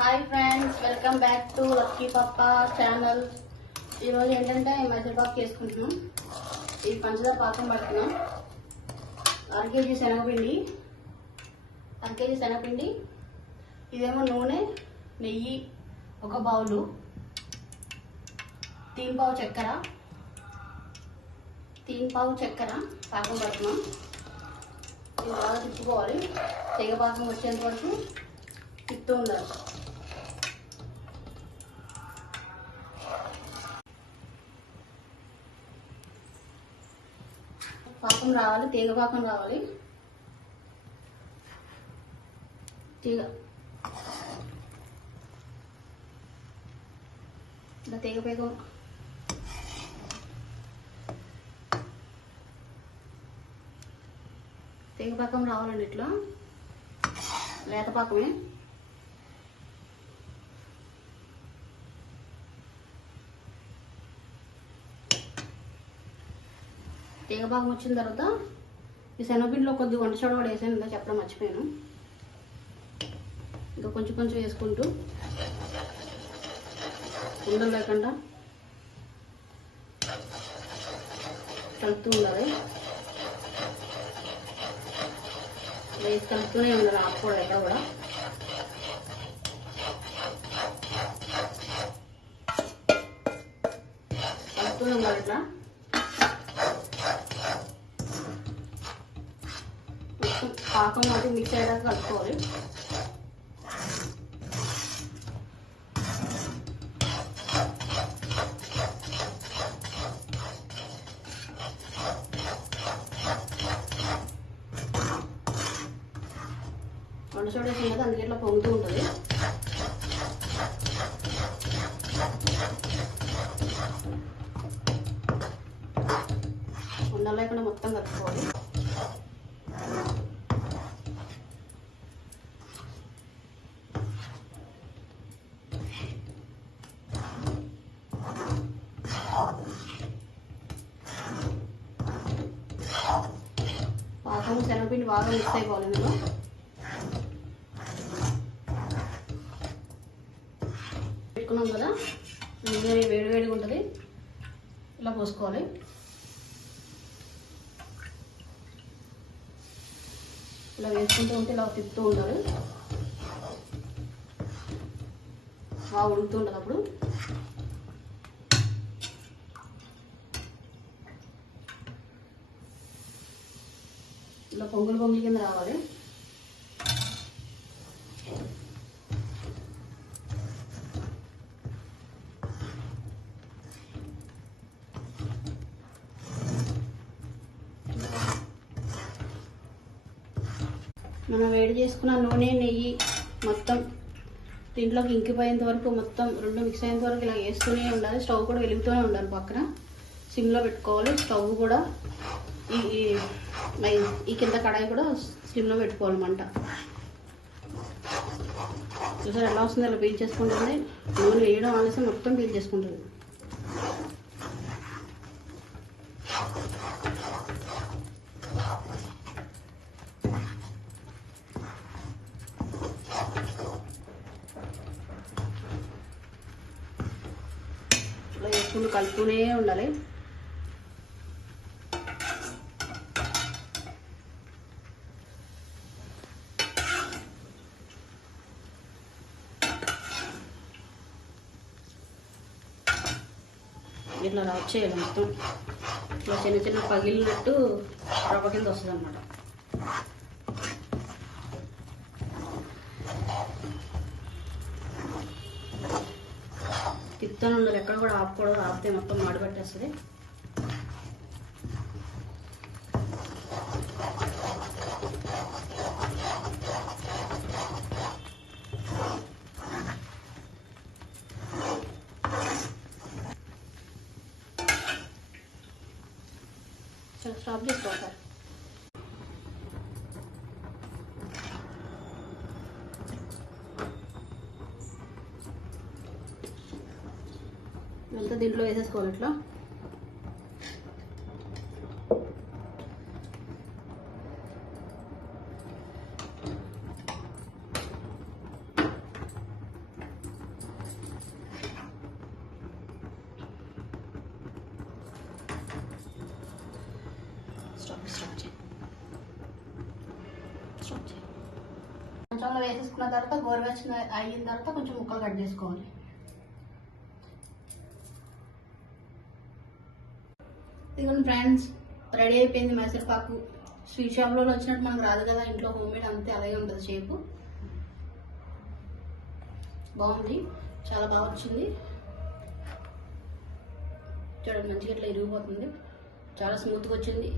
Hi friends welcome back to lucky Pappa channel ఈరోజు ఏంటంటే మైసూర్పాకు చేసుకుంటున్నాం. ఈ పంచదార పాకం పడుతున్నాం అర కేజీ శనగపిండి. అర కేజీ శనగపిండి. ఇదేమో నూనె నెయ్యి ఒక బౌలు తీన్ పావు చక్కెర. తీన్ పావు చక్కెర పాకం పడుతున్నాం ఇది బాగా తిప్పుకోవాలి. తెగ పాకం వచ్చేంత వరకు తిప్పుతూ ఉండాలి. పాకం రావాలి తీగ పాకం రావాలి. తీగ. ఇలా తీగ పేగం. తీగ పాకం రావాలండి ఇట్లా. లేత పాకమే. తీగ భాగం వచ్చిన తర్వాత ఈ శనగపిండిలో కొద్ది వంట సోడా కూడా వేసాను ఇంకా చెప్పడం మర్చిపోయాను. ఇంకా కొంచెం కొంచెం వేసుకుంటూ ఉండలు లేకుండా కలుపుతూ ఉండాలి. వేసి కలుపుతూనే ఉండాలి ఆపుకోవాలి ఎక్కడ కూడా. కలుపుతూనే ఉండాలి ఇట్లా. పాకం అది మిక్స్ అయ్యేదాకా కలుపుకోవాలి. వంట చోట వేసిన అందుకే ఇట్లా పొంగుతూ ఉంటుంది. ఉండలేకుండా మొత్తం కలుపుకోవాలి. పాకం శనగపిండి బాగా మిక్స్ అయిపోవాలి ఇందులో. పెట్టుకున్నాం కదా నూనె వేడి వేడిగా ఉంటుంది. ఇలా పోసుకోవాలి. ఇలా వేసుకుంటూ ఉంటే ఇలా తిప్పుతూ ఉండాలి. బాగా ఉడుకుతూ ఉంటుంది అప్పుడు. ఇట్లా పొంగులు పొంగులు కింద రావాలి. మనం వేడి చేసుకున్న నూనె నెయ్యి మొత్తం దీంట్లోకి ఇంకిపోయేంత వరకు మొత్తం రెండు మిక్స్ అయ్యేంత వరకు ఇలా వేస్తూనే ఉండాలి. స్టవ్ కూడా వెలుగుతూనే ఉండాలి పక్కన. సిమ్లో పెట్టుకోవాలి. స్టవ్ కూడా ఈ ఈ- మై- ఈ కింద కడాయి కూడా సిమ్లో పెట్టుకోవాలి చూసారు ఎలా వస్తుంది? అలా పీల్ చేసుకుంటుంది. నూనె వేయడం ఆలస్యం మొత్తం పీల్ చేసుకుంటుంది. ఇలా కలుపుతూనే ఉండాలి. ఇట్లా రవ్ చేయాలి మొత్తం. ఇట్లా చిన్న చిన్న పగిలినట్టు రవ్వ కింద వస్తుంది అనమాట తిప్పుతూనే ఉండాలి ఎక్కడ కూడా ఆపకూడదు ఆపితే మొత్తం మాడిపెట్టేస్తుంది. చలో స్టాప్ చేసుకో సార్ దీంట్లో వేసేసుకోవాలి ఇట్లా. మంచంలో వేసేసుకున్న తర్వాత గోరువెచ్చగా అయిన తర్వాత కొంచెం ముక్కలు కట్ చేసుకోవాలి. ఇదిగోండి ఫ్రెండ్స్ రెడీ అయిపోయింది మైసూర్పాకు. స్వీట్ షాప్లో వచ్చినట్టు మనకు రాదు కదా ఇంట్లో హోమ్ మేడ్ అంతే అలాగే ఉంటుంది షేపు. బాగుంది చాలా బాగా వచ్చింది. చూడండి మంచిగా ఇట్లా ఇరిగిపోతుంది. చాలా స్మూత్గా వచ్చింది.